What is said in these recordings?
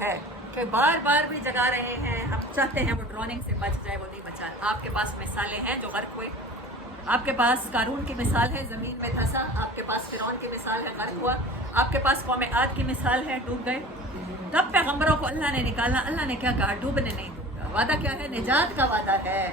ہے کہ بار بار بھی جگا رہے ہیں. ہم چاہتے ہیں وہ ڈروننگ سے بچ جائے، وہ نہیں بچا. آپ کے پاس مثالیں ہیں جو غرق ہوئے. آپ کے پاس قارون کی مثال ہے، زمین میں دھنسا. آپ کے پاس فرعون کی مثال ہے، غرق ہوا. آپ کے پاس قوم عاد کی مثال ہے، ڈوب گئے. تب پیغمبروں کو اللہ نے نکالا. اللہ نے کیا کہا؟ ڈوبنے نہیں دوں گا. وعدہ کیا ہے؟ نجات کا وعدہ ہے.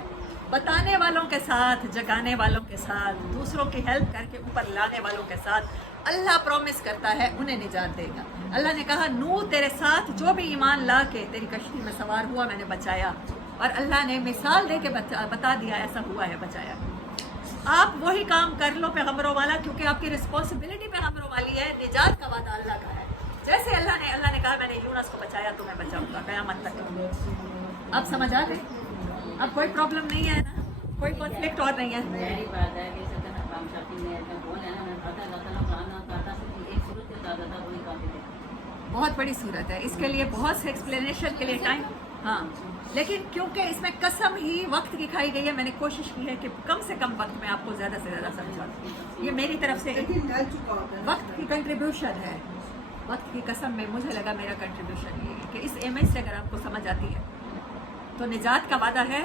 بتانے والوں کے ساتھ، جگانے والوں کے ساتھ، دوسروں کی ہیلپ کر کے اوپر لانے والوں کے ساتھ اللہ پرومس کرتا ہے انہیں نجات دے گا. اللہ نے کہا نوح تیرے ساتھ جو بھی ایمان لا کے تیری کشتی میں سوار ہوا میں نے بچایا. اور اللہ نے مثال دے کے بتا دیا ایسا ہوا ہے، بچایا. آپ وہی کام کر لو پیغمبروں والا، کیونکہ آپ کی رسپانسبلٹی پیغمبروں والی ہے. نجات کا وعدہ اللہ کا ہے. جیسے اللہ نے کہا میں نے یونس کو بچایا تو میں بچاؤں گا قیامت تک. اب سمجھ آ گئی؟ اب کوئی پرابلم نہیں ہے نا، کوئی کانفلکٹ اور نہیں ہے. بہت بڑی صورت ہے، اس کے لیے بہت سے ایکسپلینیشن کے لیے ٹائم. ہاں، لیکن کیونکہ اس میں قسم ہی وقت کی کھائی گئی ہے، میں نے کوشش کی ہے کہ کم سے کم وقت میں آپ کو زیادہ سے زیادہ سمجھاؤں. یہ میری طرف سے وقت کی کنٹریبیوشن ہے. وقت کی قسم میں مجھے لگا میرا کنٹریبیوشن یہ ہے کہ اس امیج سے اگر آپ کو سمجھ آتی ہے تو نجات کا وعدہ ہے.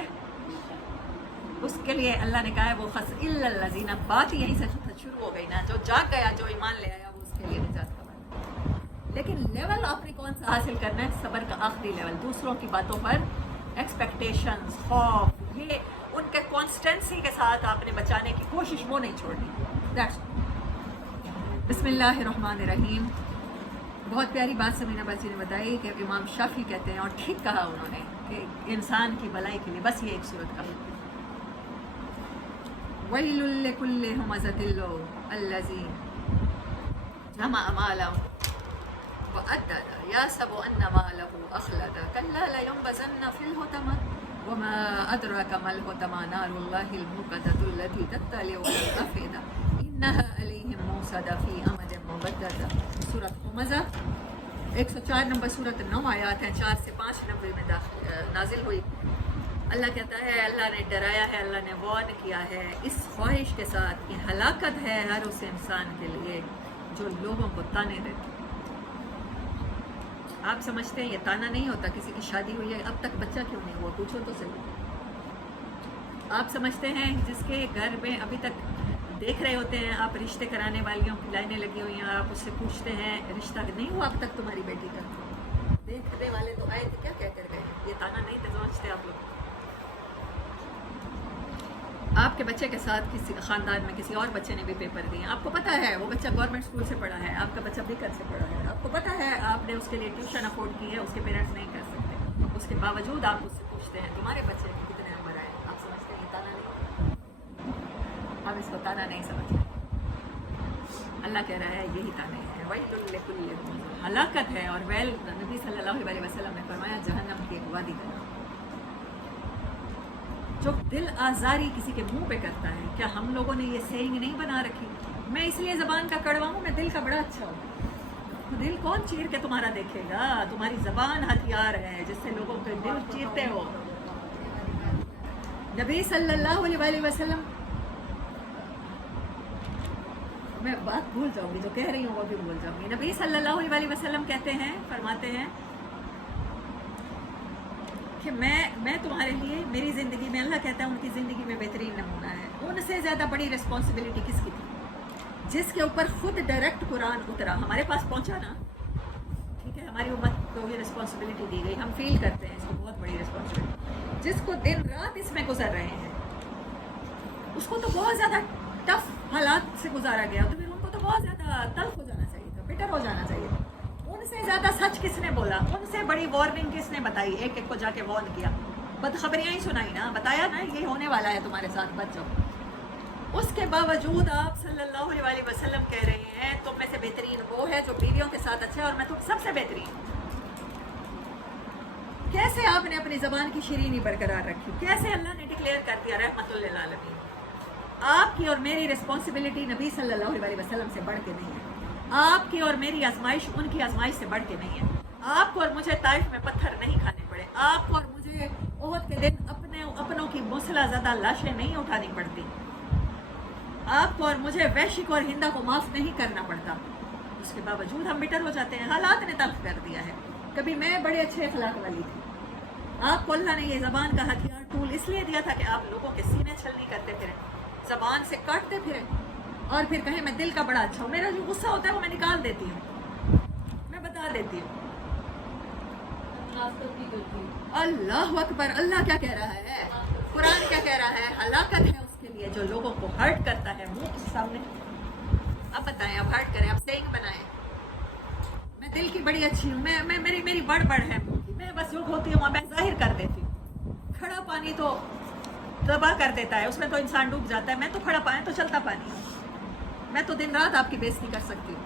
اس کے لیے اللہ نے کہا ہے وہ خص الا الذین. بات یہیں سے شروع ہو گئی نا، جو جاگ گیا، جو ایمان لے آیا، وہ اس کے لیے نجات کا وعدہ. لیکن لیول آپ نے کون سا حاصل کرنا ہے؟ صبر کا آخری لیول. دوسروں کی باتوں پر ایکسپیکٹیشنز، خوف، یہ ان کے کانسٹنسی کے ساتھ آپ نے بچانے کی کوشش وہ نہیں چھوڑنی. بسم اللہ الرحمن الرحیم. بہت پیاری بات سمینا باجی نے بتائی کہ امام شافعی کہتے ہیں، اور ٹھیک کہا انہوں نے، کہ انسان کی بھلائی کے لیے بس یہ ایک صورت کا وَيْلٌ لِكُلِّ هُمَزَةٍ الَّذِي جَمَعَ مَالَهُ وَأَدَّدَ يَحْسَبُ أَنَّ مَالَهُ أَخْلَدَ كَلَّا لَيُنبَذَنَّ فِي الْحُطَمَةِ وَمَا أَدْرَاكَ مَا الْحُطَمَةُ نَارُ اللَّهِ الْمُوقَدَةُ الَّتِي تَطَّلِعُ عَلَى الْأَفْئِدَةِ إِنَّهَا عَلَيْهِم مُّؤْصَدَةٌ فِي أَمَدٍ مُّمَدَّدَةٍ. سورۃ ہمزہ 104 نمبر سورت 9 آیات ہیں، 4 سے 5 نمبر میں نازل ہوئی. اللہ کہتا ہے اللہ نے ڈرایا ہے، اللہ نے وارن کیا ہے اس خواہش کے ساتھ کہ ہلاکت ہے ہر اس انسان کے لیے جو لوگوں کو تانے دیتا. آپ سمجھتے ہیں یہ تانا نہیں ہوتا؟ کسی کی شادی ہوئی ہے اب تک بچہ کیوں نہیں ہوا، پوچھو تو صحیح. آپ سمجھتے ہیں جس کے گھر میں ابھی تک دیکھ رہے ہوتے ہیں، آپ رشتے کرانے والیوں کی لائنیں لگی ہوئی ہیں، آپ اس سے پوچھتے ہیں رشتہ نہیں ہوا اب تک تمہاری بیٹی کا؟ دیکھنے والے تو آئے تھے، کیا کہہ کر گئے؟ یہ تانا نہیں تھے سمجھتے آپ لوگ. آپ کے بچے کے ساتھ کسی خاندان میں کسی اور بچے نے بھی پیپر دیے، آپ کو پتہ ہے وہ بچہ گورنمنٹ اسکول سے پڑھا ہے، آپ کا بچہ بیکر سے پڑھا ہے، آپ کو پتہ ہے آپ نے اس کے لیے ٹیوشن افورڈ کی ہے، اس کے پیرنٹس نہیں کر سکتے، اس کے باوجود آپ اس سے پوچھتے ہیں تمہارے بچے کے کتنے نمبر آئے. آپ سمجھتے ہیں یہ تانا نہیں؟ آپ اس کو تانا نہیں سمجھتے. اللہ کہہ رہا ہے یہی تانے ہیں. وَيْلٌ لِكُلِّ، ہلاکت ہے. اور ویل نبی صلی اللہ علیہ وسلم نے فرمایا جہنم کی ایک وادی کا جو دل آزاری کسی کے منہ پہ کرتا ہے. کیا ہم لوگوں نے یہ سیئنگ نہیں بنا رکھی؟ میں اس لیے زبان کا کڑوا ہوں، میں دل کا بڑا اچھا ہوں. دل کون چیر کے تمہارا دیکھے گا؟ تمہاری زبان ہتھیار ہے جس سے لوگوں کے دل چیرتے ہو. نبی صلی اللہ علیہ وسلم، میں بات بھول جاؤں گی جو کہہ رہی ہوں وہ بھی بھول جاؤں گی. نبی صلی اللہ علیہ وسلم کہتے ہیں، فرماتے ہیں کہ میں تمہارے لیے میری زندگی میں، اللہ کہتا ہے ان کی زندگی میں بہترین نمونہ ہے. ان سے زیادہ بڑی رسپانسبلٹی کس کی تھی؟ جس کے اوپر خود ڈائریکٹ قرآن اترا، ہمارے پاس پہنچا نا، ٹھیک ہے، ہماری امت کو یہ رسپانسبلٹی دی گئی، ہم فیل کرتے ہیں اس کو بہت بڑی رسپانسبلٹی. جس کو دن رات اس میں گزر رہے ہیں اس کو تو بہت زیادہ ٹف حالات سے گزارا گیا، تو پھر ان کو تو بہت زیادہ تلخ ہو جانا چاہیے تھا، بٹر ہو جانا چاہیے تھا. ان سے زیادہ سچ کس نے بولا؟ ان سے بڑی وارننگ کس نے بتائی؟ ایک ایک کو جا کے وارن کیا، بدخبریاں ہی سنائی نا، بتایا نا یہ ہونے والا ہے تمہارے ساتھ، بچ جاؤ. اس کے باوجود آپ صلی اللہ علیہ وسلم کہہ رہے ہیں تم میں سے بہترین وہ ہے جو بیویوں کے ساتھ اچھا ہے اور میں تم سب سے بہترین. کیسے آپ نے اپنی زبان کی شیرینی برقرار رکھی؟ کیسے اللہ نے ڈکلیئر کر دیا رحمت للعالمین؟ آپ کی اور میری رسپانسبلٹی نبی صلی اللہ علیہ وسلم سے بڑھ کے نہیں ہے. آپ کی اور میری آزمائش ان کی آزمائش سے بڑھ کے نہیں ہے. آپ کو اور مجھے طائف میں پتھر نہیں کھانے پڑے. آپ کو اور مجھے احد کے دن اپنوں کی مسلح زدہ لاشیں نہیں اٹھانی پڑتی. آپ کو اور مجھے وحشی کو اور ہندا کو معاف نہیں کرنا پڑتا. اس کے باوجود ہم بٹر ہو جاتے ہیں. حالات نے تلخ کر دیا ہے. کبھی میں بڑے اچھے اخلاق والی تھی. آپ کو اللہ نے یہ زبان کا ہتھیار ٹول اس لیے دیا تھا کہ آپ لوگوں کے سینے چھلنی کرتے پھریں, زبان سے کاٹتے پھریں, اور پھر کہیں میں دل کا بڑا اچھا ہوں. میرا جو غصہ ہوتا ہے وہ میں نکال دیتی ہوں, میں بتا دیتی ہوں. اللہ اکبر. اللہ کیا کہہ رہا ہے, قرآن کیا کہہ رہا ہے؟ ہلاکت ہے اس کے لیے جو لوگوں کو ہرٹ کرتا ہے منہ کے سامنے. اب بتائیں, اب ہرٹ کریں, اب سینگ بنائیں. میں دل کی بڑی اچھی ہوں, میں میری بڑ ہے منہ کی, میں بس جو ہوتی ہوں میں ظاہر کر دیتی ہوں. کھڑا پانی تو تباہ کر دیتا ہے, اس میں تو انسان ڈوب جاتا ہے. میں تو کھڑا پانی تو چلتا پانی ہوں, میں تو دن رات آپ کی بےزتی کر سکتی ہوں.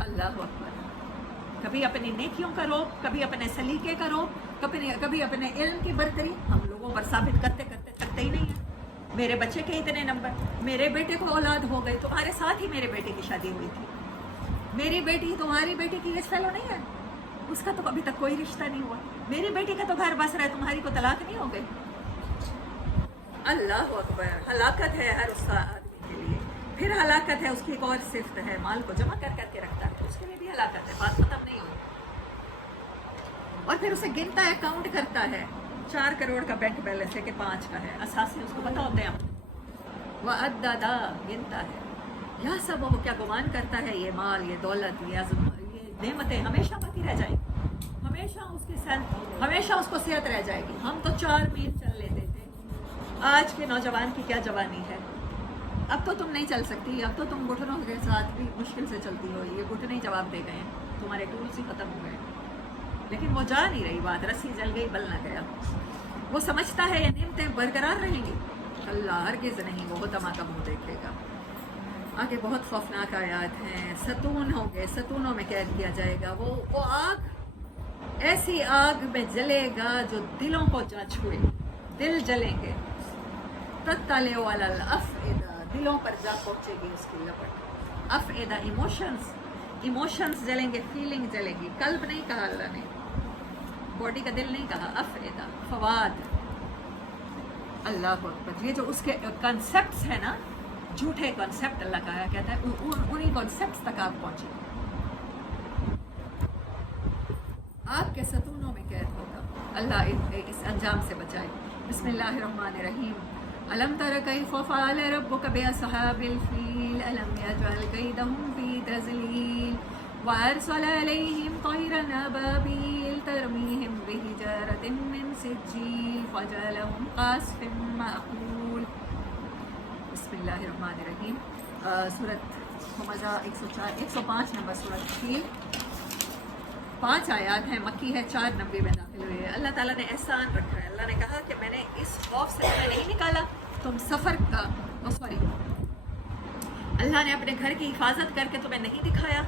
اللہ اکبر. کبھی اپنی نیکیوں کا روب, کبھی اپنے سلیقے کا روب, کبھی اپنے علم کی برتری ہم لوگوں پر ثابت کرتے تھکتے ہی نہیں ہیں. میرے بچے کے اتنے نمبر, میرے بیٹے کو اولاد ہو گئی, تمہارے ساتھ ہی میرے بیٹے کی شادی ہوئی تھی. میری بیٹی تمہاری بیٹی کی ایج فیلو نہیں ہے, اس کا تو ابھی تک کوئی رشتہ نہیں ہوا. میری بیٹی کا تو گھر بس رہا ہے, تمہاری کو طلاق نہیں ہو گئی. اللہ اکبر. ہلاکت ہے ہر اس آدمی کے لیے. پھر ہلاکت ہے اس کی ایک اور صفت ہے, مال کو جمع کر کے رکھتا ہے, اس کے لیے بھی ہلاکت ہے. بات ختم نہیں ہوئی. اور پھر اسے گنتا ہے, کاؤنٹ کرتا ہے. 4 کروڑ کا بینک بیلنس ہے کہ 5 کا ہے, اساسی اس کو پتا ہوتے ہیں. وعددا گنتا ہے. یہ سب وہ کیا گمان کرتا ہے یہ مال, یہ دولت, یہ نعمتیں ہمیشہ باقی رہ جائیں گی, ہمیشہ اس کو صحت رہ جائے گی. ہم تو 4 میل چل لیتے تھے. آج کے نوجوان کی کیا جوانی ہے. اب تو تم نہیں چل سکتی, اب تو تم گھٹنوں کے ساتھ بھی مشکل سے چلتی ہو. یہ گھٹنے جواب دے گئے ہیں, تمہارے ٹولس ہی ختم ہو گئے. لیکن وہ جا نہیں رہی بات, رسی جل گئی بل نہ گیا. وہ سمجھتا ہے یہ نعمتیں برقرار رہیں گی. اللہ ہرگز نہیں, وہ ہوتا ماں کا منہ دیکھے گا. آگے بہت خوفناک آیات ہیں. ستون ہوں گے, ستونوں میں قید کیا جائے گا. وہ آگ ایسی آگ میں جلے گا جو دلوں کو جا چھوئے. دل جلیں گے. تطلع علی الافئدہ, دلوں پر جا پہنچے گی اس کی لپٹ. افئدہ ایموشنز جلیں گے, فیلنگ جلے گی. قلب نہیں کہا اللہ نے, باڈی کا دل نہیں کہا. افئدہ, فواد. اللہ اکبر. یہ جو اس کے کنسیپٹس ہیں نا, جھوٹے کنسیپٹ, اللہ کا کہتا ہے انہی کنسیپٹس تک آپ پہنچے. آپ کے ستونوں میں قید ہوگا. اللہ اس انجام سے بچائے. بسم اللہ الرحمن الرحیم. الم تر کیف فعل ربک باصحاب الفیل الم یجعل کیدہم فی تضلیل وارسل علیہم طیرا ابابیل ترمیہم بحجارۃ من سجیل فجعلہم قصف مأکول. بسم اللہ الرحمن الرحیم. سورۃ ہمزہ 105 نمبر سورۃ فیل. 5 آیات ہیں, مکی ہے, 4 نبی میں داخل ہوئے. اللہ تعالیٰ نے احسان رکھا ہے. اللہ نے کہا کہ میں نے اس خوف سے تمہیں نہیں نکالا, تم سفر کا اللہ نے اپنے گھر کی حفاظت کر کے تمہیں نہیں دکھایا.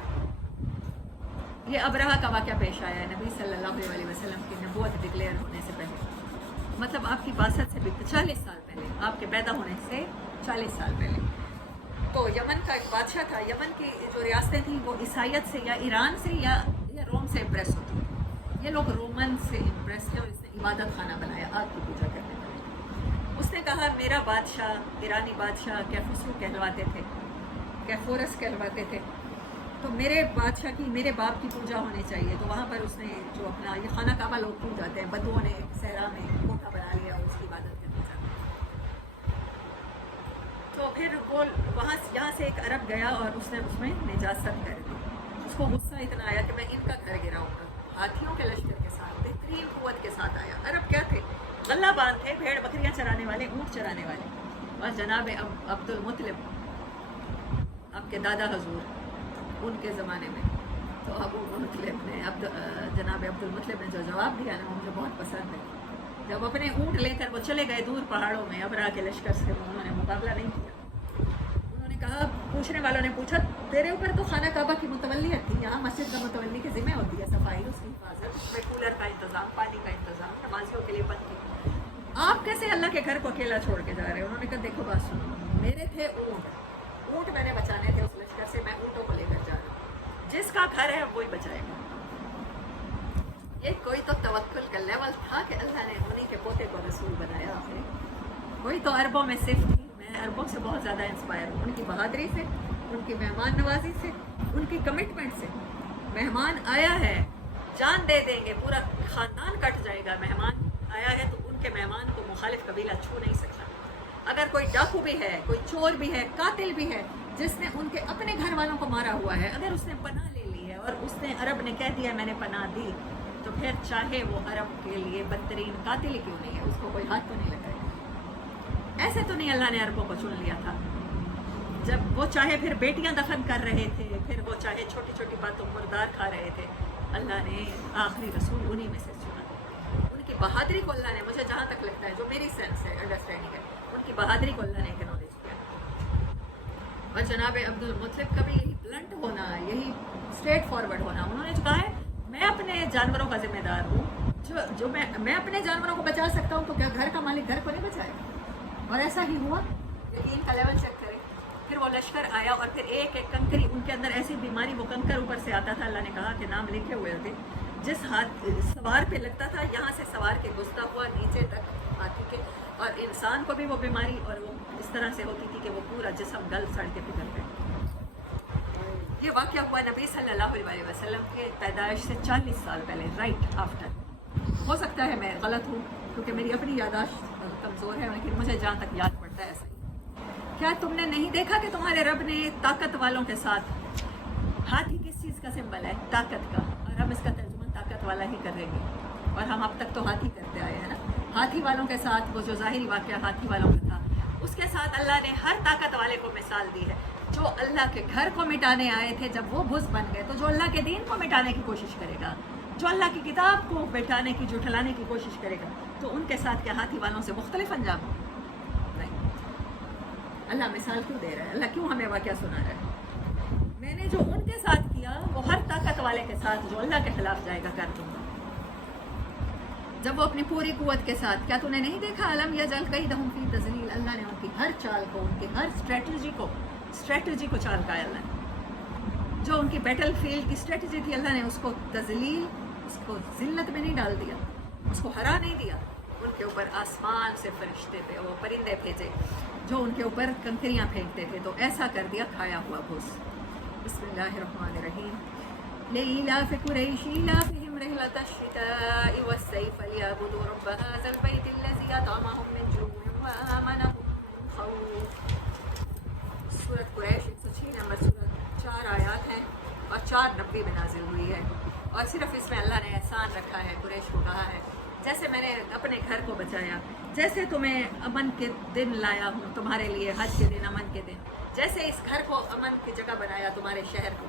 یہ ابرہہ کا واقعہ پیش آیا ہے نبی صلی اللہ علیہ وسلم کی نبوت ڈکلیئر ہونے سے پہلے, مطلب آپ کی بعثت سے بھی 40 سال پہلے, آپ کے پیدا ہونے سے 40 سال پہلے. تو یمن کا ایک بادشاہ تھا. یمن کی جو ریاستیں تھیں وہ عیسائیت سے یا ایران سے یا روم سے امپریس ہوتی تھیں. یہ لوگ رومن سے امپریس تھے اور اس نے عبادت خانہ بنایا آگ کی پوجا کرنے کے لیے. اس نے کہا میرا بادشاہ, ایرانی بادشاہ کیفسو کہلواتے تھے, کیفورس کہلواتے تھے, تو میرے بادشاہ کی, میرے باپ کی پوجا ہونی چاہیے. تو وہاں پر اس نے جو اپنا یہ خانہ کعبہ لوگ پوج جاتے ہیں, بدوؤں نے صحرا میں کوٹھا بنا لیا اور اس کی عبادت کرنے جاتے ہیں. تو پھر وہ یہاں سے ایک عرب گیا اور اس نے اس میں نجاست کر دی. اس کو غصہ اتنا آیا کہ میں ان کا گھر گراؤں گا. ہاتھیوں کے لشکر کے ساتھ, بہترین قوت کے ساتھ آیا. عرب کیا تھے, غلہ باندھ تھے, بھیڑ بکریاں چرانے والے, اونٹ چرانے والے. اور جناب عبد المطلب, آپ کے دادا حضور, ان کے زمانے میں. تو ابو مطلب نے جناب عبد المطلب نے جو جواب دیا نا, وہ مجھے بہت پسند ہے. جب اپنے اونٹ لے کر وہ چلے گئے دور پہاڑوں میں ابرہہ کے لشکر سے, انہوں نے مقابلہ نہیں کیا. انہوں نے کہا, پوچھنے والوں نے پوچھا تیرے اوپر تو خانہ کعبہ کی متولیت تھی, یہاں مسجد کا متولی کی ذمہ ہوتی ہے صفائی, اس کی حفاظت, اس میں کولر کا انتظام, پانی کا انتظام, نمازیوں کے لیے بندی. آپ کیسے اللہ کے گھر کو اکیلا چھوڑ کے جا رہے ہیں؟ انہوں نے کہا دیکھو بات سنو, میرے تھے اونٹ میں نے بچانے تھے اس لشکر سے, میں اونٹوں کو لے کر جا رہا ہوں. جس کا گھر ہے وہی بچائے گا. یہ کوئی تو توکل کا لیول تھا کہ اللہ نے انہی کے پوتے کو رسول بنایا. آپ نے کوئی تو عربوں میں صرف تھی. میں عربوں سے بہت زیادہ انسپائر ہوں, ان کی بہادری سے, ان کی مہمان نوازی سے, ان کی کمٹمنٹ سے. مہمان آیا ہے جان دے دیں گے، پورا خاندان کٹ جائے گا. مہمان آیا ہے تو ان کے مہمان کو مخالف قبیلہ چھو نہیں سکتا. اگر کوئی ڈاکو بھی ہے، کوئی چور بھی ہے، قاتل بھی ہے، جس نے ان کے اپنے گھر والوں کو مارا ہوا ہے، اگر اس نے پناہ لے لی ہے اور اس نے عرب نے کہہ دیا میں نے پناہ دی، تو پھر چاہے وہ عرب کے لیے بدترین قاتل ہی کیوں نہیں ہے، اس کو کوئی ہاتھ تو نہیں لگائے گا. ایسے تو نہیں اللہ نے عربوں کو چن لیا تھا. جب وہ چاہے پھر بیٹیاں دفن کر رہے تھے، پھر وہ چاہے چھوٹی چھوٹی باتوں مردار کھا رہے تھے، اللہ نے آخری رسول انہی میں سے چنا. ان کی بہادری کو اللہ نے، مجھے جہاں تک لگتا ہے جو میری سینس ہے انڈرسٹینڈنگ ہے، ان کی بہادری کو اللہ نے اکنالج کیا. اور جناب عبد المطلب کا بھی یہی بلنٹ ہونا، یہی اسٹریٹ فارورڈ ہونا. انہوں نے جو کہا ہے میں اپنے جانوروں کا ذمہ دار ہوں، جو میں اپنے جانوروں کو بچا سکتا ہوں تو کیا گھر کا مالک گھر کو نہیں بچائے گا؟ اور ایسا ہی ہوا. یقین کا لیول چیک کریں. پھر وہ لشکر آیا اور پھر ایک ایک کنکری، ان کے اندر ایسی بیماری، وہ کنکر اوپر سے آتا تھا. اللہ نے کہا کہ نام لکھے ہوئے تھے، جس ہاتھ سوار پہ لگتا تھا یہاں سے سوار کے گھستا ہوا نیچے تک ہاتھی کے، اور انسان کو بھی وہ بیماری، اور وہ اس طرح سے ہوتی تھی کہ وہ پورا جسم گل سڑ کے پگھل گئے. یہ واقعہ ہوا نبی صلی اللہ علیہ وسلم کے پیدائش سے 40 سال پہلے، رائٹ آفٹر. ہو سکتا ہے میں غلط ہوں کیونکہ میری اپنی یادداشت کمزور ہے، لیکن مجھے جہاں تک یاد پڑتا ہے ایسا ہی. کیا تم نے نہیں دیکھا کہ تمہارے رب نے طاقت والوں کے ساتھ، ہاتھی کس چیز کا سمبل ہے؟ طاقت کا. اور ہم اس کا ترجمہ طاقت والا ہی کریں گے، اور ہم اب تک تو ہاتھی کرتے آئے ہیں نا. ہاتھی والوں کے ساتھ، وہ جو ظاہری واقعہ ہاتھی والوں کا تھا، اس کے ساتھ اللہ نے ہر طاقت والے کو مثال دی ہے. جو اللہ کے گھر کو مٹانے آئے تھے جب وہ بھس بن گئے، تو جو اللہ کے دین کو مٹانے کی کوشش کرے گا، جو اللہ کی کتاب کو بٹھانے کی، جھٹلانے کی کوشش کرے گا، تو ان کے ساتھ کیا ہاتھی والوں سے مختلف انجام؟ نہیں. اللہ مثال کیوں دے رہا ہے؟ اللہ کیوں ہمیں واقعہ سنا رہا ہے؟ میں نے جو ان کے ساتھ کیا وہ ہر طاقت والے کے ساتھ جو اللہ کے خلاف جائے گا کر دوں گا. جب وہ اپنی پوری قوت کے ساتھ، کیا تو نے نہیں دیکھا علم یجعل کیدہم فی تضلیل؟ اللہ نے ان کی ہر چال کو، ان کی ہر اسٹریٹجی کو چال کا اللہ نے، جو ان کی بیٹل فیلڈ کی اسٹریٹجی تھی، اللہ نے اس کو تذلیل، اس کو ذلت میں نہیں ڈال دیا، اس کو ہرا نہیں دیا. ان کے اوپر آسمان سے فرشتے پہ وہ پرندے بھیجے جو ان کے اوپر کنکریاں پھینکتے تھے، تو ایسا کر دیا کھایا ہوا گھوس. بسم اللہ الرحمن الرحیم. لإيلاف قريش إيلافهم رحلة الشتاء والصيف ليعبدوا رب هذا البيت الذي أطعمهم من جوع وآمنهم من خوف. سورۃ قریش 106 نمبر سورۃ، 4 آیات ہیں اور 4 نبی میں نازل ہوئی ہے. اور صرف اس میں اللہ نے احسان رکھا ہے. قریش کو کہا ہے جیسے میں نے اپنے گھر کو بچایا، جیسے تمہیں امن کے دن لایا ہوں تمہارے لیے، حج کے دن، امن کے دن، جیسے اس گھر کو امن کی جگہ بنایا تمہارے شہر کو،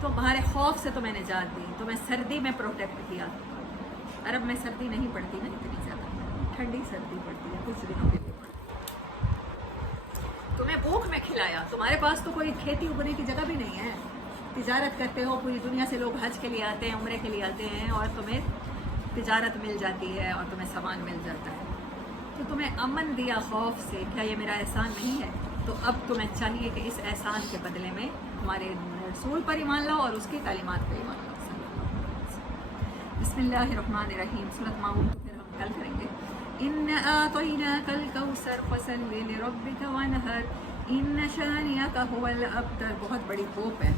تمہارے خوف سے تمہیں نجات دی، تمہیں سردی میں پروٹیکٹ کیا. عرب میں سردی نہیں پڑتی نا اتنی زیادہ، ٹھنڈی سردی پڑتی ہے کچھ دنوں کے لیے پڑتی. تمہیں بھوک میں کھلایا. تمہارے پاس تو کوئی کھیتی اگنے کی جگہ بھی نہیں ہے، تجارت کرتے ہو، پوری دنیا سے لوگ حج کے لیے آتے ہیں، عمرے کے لیے آتے ہیں، اور تمہیں تجارت مل جاتی ہے اور تمہیں سامان مل جاتا ہے. تو تمہیں امن دیا خوف سے. کیا یہ میرا احسان نہیں ہے؟ تو اب تمہیں چاہیے کہ اس احسان کے بدلے میں ہمارے رسول پر ایمان لاؤ اور اس کی تعلیمات پر ایمان لاؤ. بسم اللہ الرحمن الرحیم. سورۃ ماؤن کو پھر ہم کل کریں گے. اِنَّا أَعْطَيْنَاكَ الْكَوْثَرَ فَصَلِّ لِرَبِّكَ وَانْحَرْ إِنَّ شَانِئَكَ هُوَ الْأَبْتَرُ. بہت بڑی ہوپ ہے.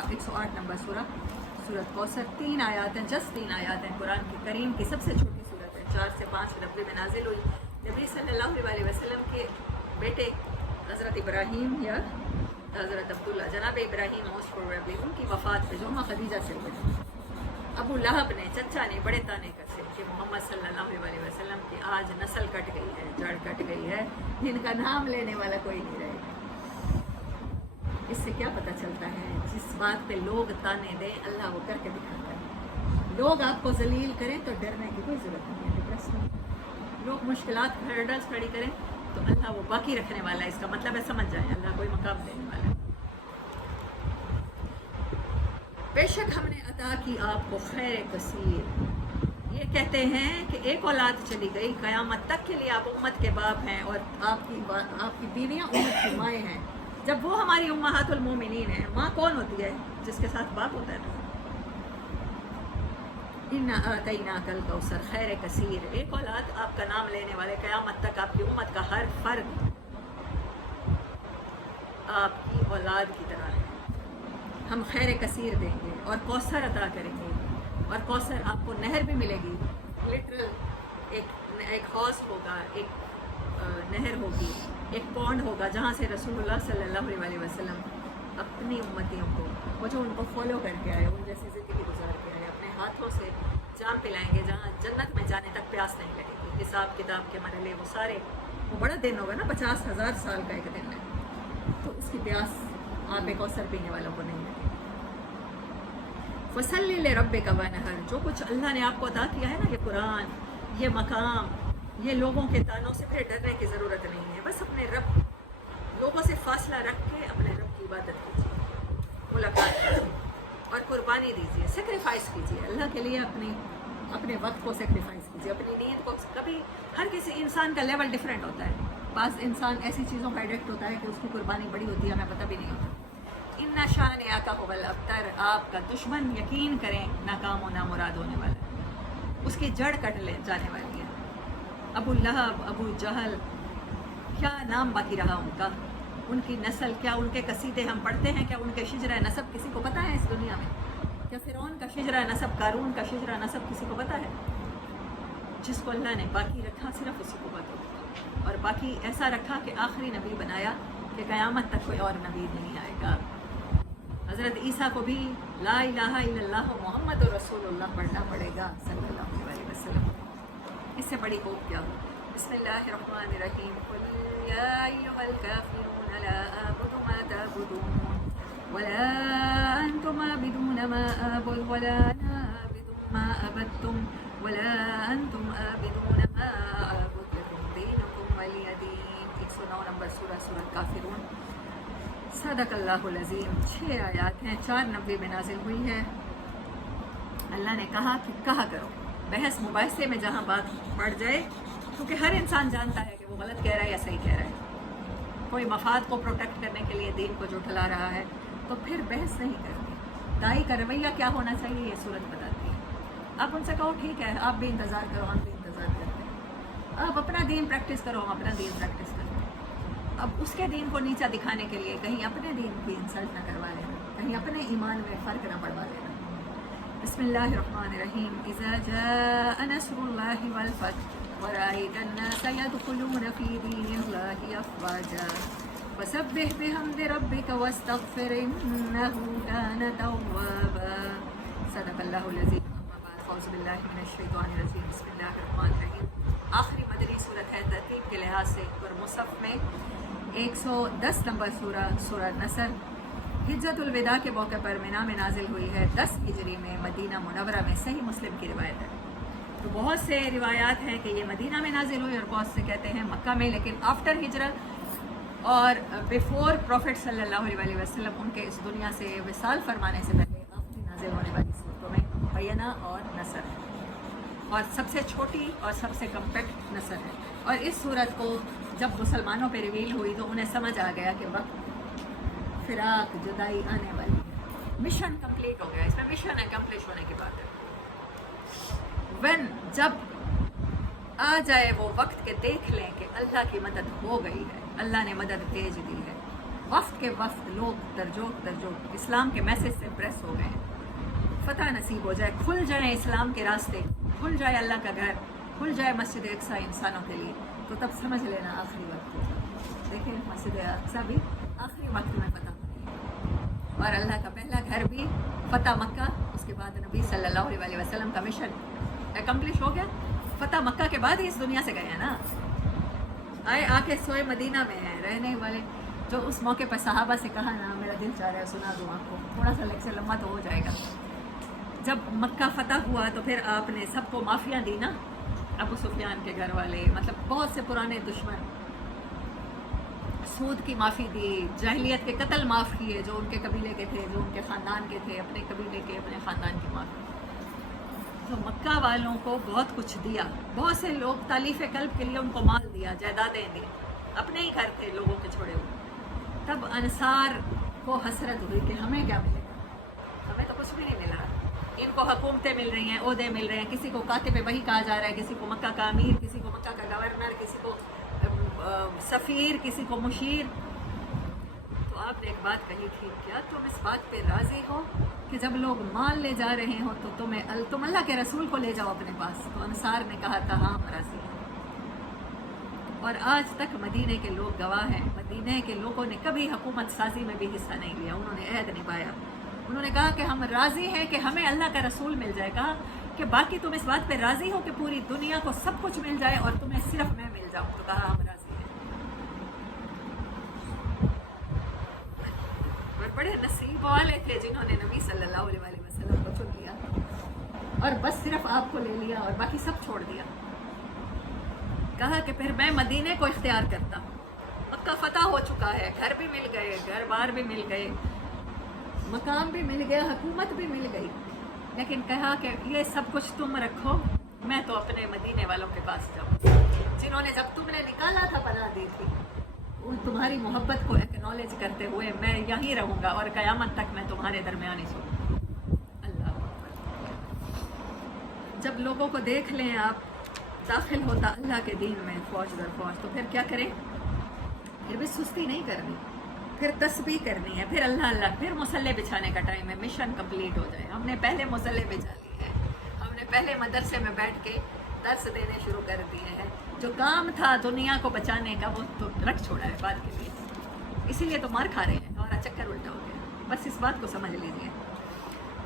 108 نمبر سورۃ کوثر. 3 آیات ہیں، جسٹ 3 آیات ہیں. قرآن کی کریم کی سب سے چھوٹی سورت ہے. 4 سے 5 نبی میں نازل ہوئی. نبی صلی اللہ علیہ وسلم کے بیٹے حضرت ابراہیم یا حضرت عبداللہ، جناب ابراہیم موسٹ پروبیبلی، ان کی وفات پہ جو ماں خدیجہ سے ہوئی، ابو لہب نے، چچا نے بڑے تانے کسے کہ محمد صلی اللہ علیہ وسلم کی آج نسل کٹ گئی ہے، جڑ کٹ گئی ہے، جن کا نام لینے والا کوئی نہیں رہے گا. اس سے کیا پتہ چلتا ہے؟ جس بات پہ لوگ تانے دیں اللہ وہ کر کے دکھاتا ہے. لوگ آپ کو ذلیل کریں تو ڈرنے کی کوئی ضرورت نہیں ہے، ڈپریس نہیں. لوگ مشکلات ہرڈلز کھڑی کریں تو اللہ وہ باقی رکھنے والا ہے. اس کا مطلب ہے سمجھ جائیں اللہ کوئی مقام دینے والا ہے. بے شک ہم نے عطا کی آپ کو خیر کثیر. یہ کہتے ہیں کہ ایک اولاد چلی گئی، قیامت تک کے لیے آپ امت کے باپ ہیں اور آپ کی بیویاں امت کی مائیں ہیں. جب وہ ہماری امہات المومنین ہیں، ماں کون ہوتی ہے؟ جس کے ساتھ باپ ہوتا ہے نا. اِنَّا أَعْطَيْنَاكَ الْكَوْثَرَ خیر کثیر. ایک اولاد آپ کا نام لینے والے، قیامت تک آپ کی امت کا ہر فرد آپ کی اولاد کی طرح ہے. ہم خیر کثیر دیں گے اور کوثر عطا کریں گے، اور کوثر آپ کو نہر بھی ملے گی، لٹرل ایک حوض ہوگا، ایک نہر ہوگی، ایک پونڈ ہوگا جہاں سے رسول اللہ صلی اللہ علیہ وسلم اپنی امتیوں کو، وہ جو ان کو فالو کر کے آئے، ان جیسی زندگی گزار کے آئے، اپنے ہاتھوں سے جام پلائیں گے جہاں جنت میں جانے تک پیاس نہیں لگے گی۔ حساب کتاب کے مرحلے وہ سارے، وہ بڑا دن ہوگا نا، 50,000 سال کا ایک دن ہے، تو اس کی پیاس آب کوثر پینے والوں کو نہیں لگے۔ فصلی لربک وانحر، جو کچھ اللہ نے آپ کو عطا کیا ہے نا، یہ قرآن، یہ مقام، یہ لوگوں کے تانوں سے پھر ڈرنے کی ضرورت نہیں ہے، بس اپنے رب، لوگوں سے فاصلہ رکھ کے اپنے رب کی عبادت کیجیے، ملاقات کیجیے اور قربانی دیجیے، سیکریفائس کیجیے اللہ کے لیے، اپنے وقت کو سیکریفائس کیجیے، اپنی نیند کو۔ کبھی ہر کسی انسان کا لیول ڈفرینٹ ہوتا ہے، بعض انسان ایسی چیزوں کا ایڈکٹ ہوتا ہے کہ اس کی قربانی بڑی ہوتی ہے، ہمیں پتہ بھی نہیں ہوتا۔ ان شانئک ھو الابتر، آپ کا دشمن یقین کریں ناکام و نامراد ہونے والا ہے، اس کی جڑ کٹ لے جانے والی ہے۔ ابو لہب، ابو جہل، کیا نام باقی رہا ان کا، ان کی نسل کیا، ان کے قصیدے ہم پڑھتے ہیں، کیا ان کے شجرہ نسب کسی کو پتہ ہے اس دنیا میں؟ کیا فرعون کا شجرہ نسب، قارون کا شجرہ نسب کسی کو پتہ ہے؟ جس کو اللہ نے باقی رکھا صرف اسی کو پتہ ہوگا، اور باقی ایسا رکھا کہ آخری نبی بنایا کہ قیامت تک کوئی اور نبی نہیں آئے گا۔ حضرت عیسیٰ کو بھی لا الہ الا اللہ محمد رسول اللہ پڑھنا پڑے گا صلی اللہ علیہ وسلم، اس سے بڑی خوب کیا ہو۔ بسم اللہ الرحمن الرحیم، قل یا ایھا الکافرون لا اعبد ما تعبدون ولا انتم عابدون ما اعبد ولا انا عابد ما عبدتم ولا انتم عابدون ما اعبد لکم دینکم ولی دین۔ 109 نمبر سورہ، سورہ کافرون۔ صدق اللہ العظیم۔ 6 آیات ہیں، 4 90 میں نازل ہوئی ہے۔ اللہ نے کہا کہ کہا کرو، بحث مباحثے میں جہاں بات پڑ جائے، کیونکہ ہر انسان جانتا ہے کہ وہ غلط کہہ رہا ہے یا صحیح کہہ رہا ہے، کوئی مفاد کو پروٹیکٹ کرنے کے لیے دین کو جھٹلا رہا ہے، تو پھر بحث نہیں کرتی۔ دائی کا رویہ کیا ہونا چاہیے یہ صورت بتاتی ہے۔ آپ ان سے کہو ٹھیک ہے، آپ بھی انتظار کرو، ہم بھی انتظار کرتے ہیں، آپ اپنا دین پریکٹس کرو، ہم اپنا دین پریکٹس کرتے ہیں۔ اب اس کے دین کو نیچا دکھانے کے لیے کہیں اپنے دین کی انسلٹ نہ کروا لینا، کہیں اپنے ایمان میں فرق نہ پڑوا لینا۔ بسم اللہ الرحمن الرحیم، اذا جاء نصر اللہ والفتح ورأيت الناس يدخلون في دين الله أفواجا فسبح بحمد ربك واستغفر إنه كان توابا۔ صدق اللہ العظیم۔ اما بعد، اعوذ باللہ من الشیطان الرجیم، بسم اللہ الرحمن الرحیم۔ آخری مدنی صورت ہے ترتیب کے لحاظ سے، اور مصحف میں 110 نمبر سورہ، سورہ نصر، حجۃ الوداع کے موقع پر مینا میں نازل ہوئی ہے، 10 ہجری میں مدینہ منورہ میں، صحیح مسلم کی روایت ہے۔ تو بہت سے روایات ہیں کہ یہ مدینہ میں نازل ہوئی، اور بہت سے کہتے ہیں مکہ میں، لیکن آفٹر ہجرت اور بیفور پروفٹ صلی اللہ علیہ وسلم ان کے اس دنیا سے وصال فرمانے سے پہلے آخری نازل ہونے والی صورتوں میں بینہ اور نصر ہے، اور سب سے چھوٹی اور سب سے کمپیکٹ نصر ہے۔ اور اس صورت کو جب مسلمانوں پہ ریویل ہوئی تو انہیں سمجھ آ گیا کہ وقت فراق، جدائی آنے والی ہے، مشن کمپلیٹ ہو گیا، اس میں مشن اکمپلش ہونے کی بات ہے۔ جب آ جائے وہ وقت کہ دیکھ لیں کہ اللہ کی مدد ہو گئی ہے، اللہ نے مدد بھیج دی ہے، وقت کے وقت لوگ درجو اسلام کے میسج سے امپریس ہو گئے ہیں، فتح نصیب ہو جائے، کھل جائیں اسلام کے راستے، کھل جائے اللہ کا گھر، کھل جائے مسجد اقصیٰ انسانوں کے لیے، تو تب سمجھ لینا آخری وقت ہوگا۔ دیکھیں مسجد اقصیٰ بھی آخری وقت میں فتح ہوئی ہے، اور اللہ کا پہلا گھر بھی فتح مکہ، اس کے بعد نبی صلی اللہ علیہ وسلم کا مشن اکمپلش ہو گیا، فتح مکہ کے بعد ہی اس دنیا سے گئے ہیں نا، آئے آ کے سوئے مدینہ میں ہیں رہنے والے، جو اس موقع پر صحابہ سے کہا نا، میرا دل چاہ رہا ہے سنا دوں آپ کو، تھوڑا سا لیکچر لمبا تو ہو جائے گا۔ جب مکہ فتح ہوا تو پھر آپ نے سب کو معافیاں دی نا، ابو سفیان کے گھر والے، مطلب بہت سے پرانے دشمن، سود کی معافی دی، جاہلیت کے قتل معاف کیے جو ان کے قبیلے کے تھے، جو ان کے خاندان کے تھے، اپنے قبیلے کے، اپنے خاندان کی معافی۔ تو مکہ والوں کو بہت کچھ دیا، بہت سے لوگ تالیف قلب کے لیے ان کو مال دیا، جائیدادیں دی، اپنے ہی گھر تھے لوگوں کے چھوڑے ہوئے۔ تب انصار کو حسرت ہوئی کہ ہمیں کیا ملے گا، ہمیں تو کچھ بھی نہیں مل رہا، ان کو حکومتیں مل رہی ہیں، عہدے مل رہے ہیں، کسی کو کاتب وحی کہا جا رہا ہے، کسی کو مکہ کا امیر، کسی کو مکہ کا گورنر، کسی کو سفیر، کسی کو مشیر۔ تو آپ نے ایک بات کہی تھی، کیا تم اس بات پہ راضی ہو کہ جب لوگ مال لے جا رہے ہوں تو تم اللہ کے رسول کو لے جاؤ اپنے پاس؟ تو انصار نے کہا تھا ہاں ہم راضی ہیں۔ اور آج تک مدینے کے لوگ گواہ ہیں، مدینے کے لوگوں نے کبھی حکومت سازی میں بھی حصہ نہیں لیا، انہوں نے عہد نبھایا، انہوں نے کہا کہ ہم راضی ہیں کہ ہمیں اللہ کا رسول مل جائے گا، کہ باقی تم اس بات پہ راضی ہو کہ پوری دنیا کو سب کچھ مل جائے اور تمہیں صرف میں مل جاؤں؟ تو کہا ہم راضی ہیں۔ اور بڑے نصیب والے تھے جنہوں نے نبی صلی اللہ علیہ وسلم کو چن لیا اور بس صرف آپ کو لے لیا اور باقی سب چھوڑ دیا۔ کہا کہ پھر میں مدینے کو اختیار کرتا ہوں، مکہ فتح ہو چکا ہے، گھر بھی مل گئے، گھر بار بھی مل گئے، مقام بھی مل گیا، حکومت بھی مل گئی، لیکن کہا کہ یہ سب کچھ تم رکھو، میں تو اپنے مدینے والوں کے پاس جاؤں جنہوں نے جب تم نے نکالا تھا پناہ دی تھی، ان تمہاری محبت کو ایکنالج کرتے ہوئے میں یہیں رہوں گا اور قیامت تک میں تمہارے درمیان ہی سوں۔ اللہ اکبر۔ جب لوگوں کو دیکھ لیں آپ داخل ہوتا اللہ کے دین میں فوج در فوج، تو پھر کیا کریں؟ پھر بھی سستی نہیں کرنی، پھر تسبیح کرنی ہے، پھر اللہ اللہ، پھر مسلح بچھانے کا ٹائم ہے، مشن کمپلیٹ ہو جائے۔ ہم نے پہلے مسلح بچھا لی ہے، ہم نے پہلے مدرسے میں بیٹھ کے درس دینے شروع کر دیے ہیں، جو کام تھا دنیا کو بچانے کا وہ تو رکھ چھوڑا ہے بعد کے لیے، اسی لیے تو مار کھا رہے ہیں، ہمارا چکر الٹا ہو گیا، بس اس بات کو سمجھ لیجیے۔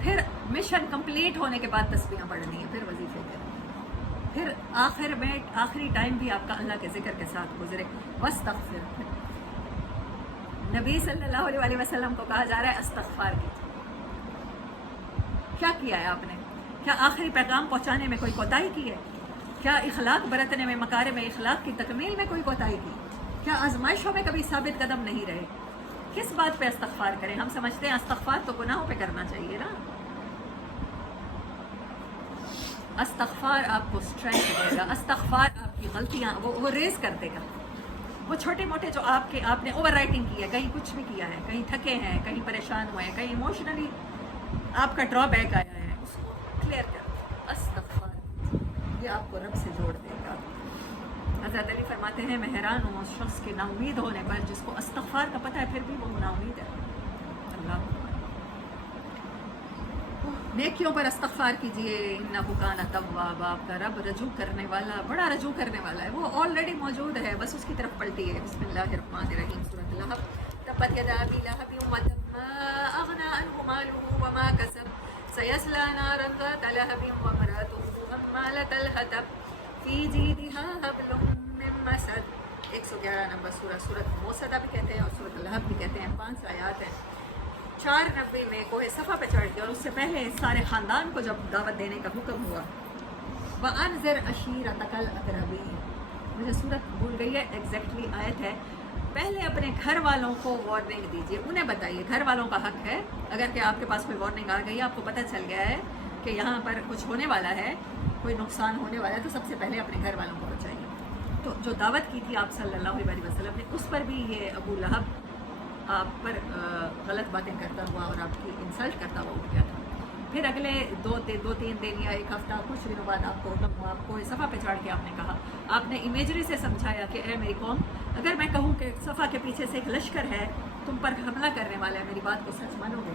پھر مشن کمپلیٹ ہونے کے بعد تسبیحاں پڑھنی ہے، پھر وظیفے کرنے، پھر آخر میں آخری ٹائم بھی آپ کا اللہ کے ذکر کے ساتھ گزرے۔ واستغفر، نبی صلی اللہ علیہ وسلم کو کہا جا رہا ہے استغفار کیجیے۔ کیا کیا ہے آپ نے؟ کیا آخری پیغام پہنچانے میں کوئی کوتاہی کی ہے؟ کیا اخلاق برتنے میں، مکارم اخلاق کی تکمیل میں کوئی کوتاہی کی؟ کیا آزمائشوں میں کبھی ثابت قدم نہیں رہے؟ کس بات پہ استغفار کریں؟ ہم سمجھتے ہیں استغفار تو گناہوں پہ کرنا چاہیے نا۔ استغفار آپ کو اسٹرینتھ دے گا، استغفار آپ کی غلطیاں وہ ریز کر دے گا، وہ چھوٹے موٹے جو آپ نے اوور رائٹنگ کی ہے، کہیں کچھ بھی کیا ہے، کہیں تھکے ہیں، کہیں پریشان ہوئے ہیں، کہیں ایموشنلی آپ کا ڈرا بیک آیا ہے، اس کو کلیئر کر دیں۔ استغفار یہ آپ کو رب سے جوڑ دے گا۔ حضرت علی فرماتے ہیں میں حیران ہوں اس شخص کے نا امید ہونے پر جس کو استغفار کا پتہ ہے پھر بھی وہ نا امید ہے۔ اللہ نیکیوں پر استغفار کیجئے، انہ کان توابا، آپ کا رب رجوع کرنے والا، بڑا رجوع کرنے والا ہے، وہ آلریڈی موجود ہے، بس اس کی طرف پلٹی ہے۔ بسم اللہ الرحمن الرحیم، سورۃ لہب، تبت یدا ابی لہب وتب ما اغنی عنہ مالہ وما کسب سیصلی نارا ذات لہب وامرأته حمالۃ الحطب فی جیدها حبل من مسد۔ 111 نمبر سورۃ موسدہ بھی کہتے ہیں اور سورۃ لہب بھی کہتے ہیں، 5 آیات ہیں۔ 490 میں کوہ صفا پہ چڑھ گیا اور اس سے پہلے سارے خاندان کو جب دعوت دینے کا حکم ہوا، وَأَنذِرْ عَشِيرَتَكَ الْأَقْرَبِينَ، مجھے صورت بھول گئی ہے، ایگزیکٹلی آیت ہے، پہلے اپنے گھر والوں کو وارننگ دیجیے، انہیں بتائیے، گھر والوں کا حق ہے، اگر کہ آپ کے پاس کوئی وارننگ آ گئی ہے، آپ کو پتہ چل گیا ہے کہ یہاں پر کچھ ہونے والا ہے، کوئی نقصان ہونے والا ہے، تو سب سے پہلے اپنے گھر والوں کو بچائیے۔ تو جو دعوت کی تھی آپ صلی اللہ علیہ وسلم نے، اس پر بھی یہ ابو لہب آپ پر غلط باتیں کرتا ہوا اور آپ کی انسلٹ کرتا ہوا اٹھ گیا تھا۔ پھر اگلے دو تین دن یا ایک ہفتہ کچھ دنوں بعد آپ کو حکم ہوا، آپ کو صفا پہ چڑھ کے آپ نے کہا، آپ نے امیجری سے سمجھایا کہ اے میری قوم، اگر میں کہوں کہ صفا کے پیچھے سے ایک لشکر ہے تم پر حملہ کرنے والا ہے، میری بات کو سچ مانو گے؟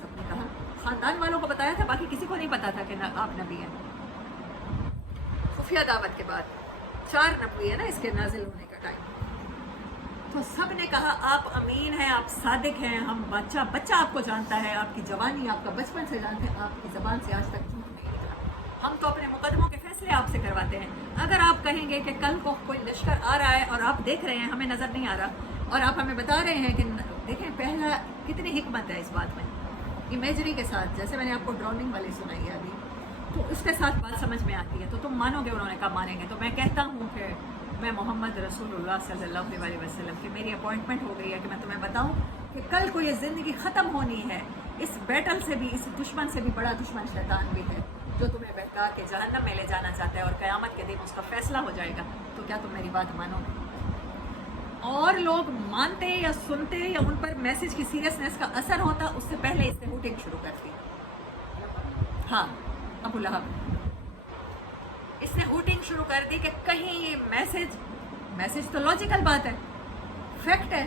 سب نے کہا، خاندان والوں کو بتایا تھا، باقی کسی کو نہیں پتا تھا کہ آپ نبی ہیں۔ خفیہ دعوت کے بعد 490 ہے نا اس کے نازل ہونے کا ٹائم، تو سب نے کہا آپ امین ہیں، آپ صادق ہیں، ہم بچہ آپ کو جانتا ہے، آپ کی جوانی، آپ کا بچپن سے جانتے ہیں، آپ کی زبان سے آج تک جھوٹ نہیں نکلا، ہم تو اپنے مقدموں کے فیصلے آپ سے کرواتے ہیں، اگر آپ کہیں گے کہ کل کو کوئی لشکر آ رہا ہے اور آپ دیکھ رہے ہیں ہمیں نظر نہیں آ رہا اور آپ ہمیں بتا رہے ہیں کہ دیکھیں پہلا کتنی حکمت ہے اس بات میں، امیجری کے ساتھ، جیسے میں نے آپ کو ڈراؤننگ والی سنائی ہے ابھی، تو اس کے ساتھ بات سمجھ میں آتی ہے، تو تم مانو گے؟ انہوں نے کہا مانیں گے۔ تو میں کہتا ہوں کہ میں محمد رسول اللہ صلی اللہ علیہ وسلم کی میری اپوائنٹمنٹ ہو گئی ہے کہ میں تمہیں بتاؤں کہ کل کو یہ زندگی ختم ہونی ہے، اس بیٹل سے بھی، اس دشمن سے بھی بڑا دشمن شیطان بھی ہے جو تمہیں بہکا کے جہنم میں لے جانا چاہتا ہے اور قیامت کے دن اس کا فیصلہ ہو جائے گا، تو کیا تم میری بات مانو گے؟ اور لوگ مانتے یا سنتے یا ان پر میسج کی سیریسنس کا اثر ہوتا، اس سے پہلے اس نے ہوٹنگ شروع کر دی۔ ہاں ابو لہب اس نے ہوٹنگ شروع کر دی کہ کہیں یہ میسج تو لاجیکل بات ہے، فیکٹ ہے،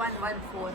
114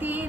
3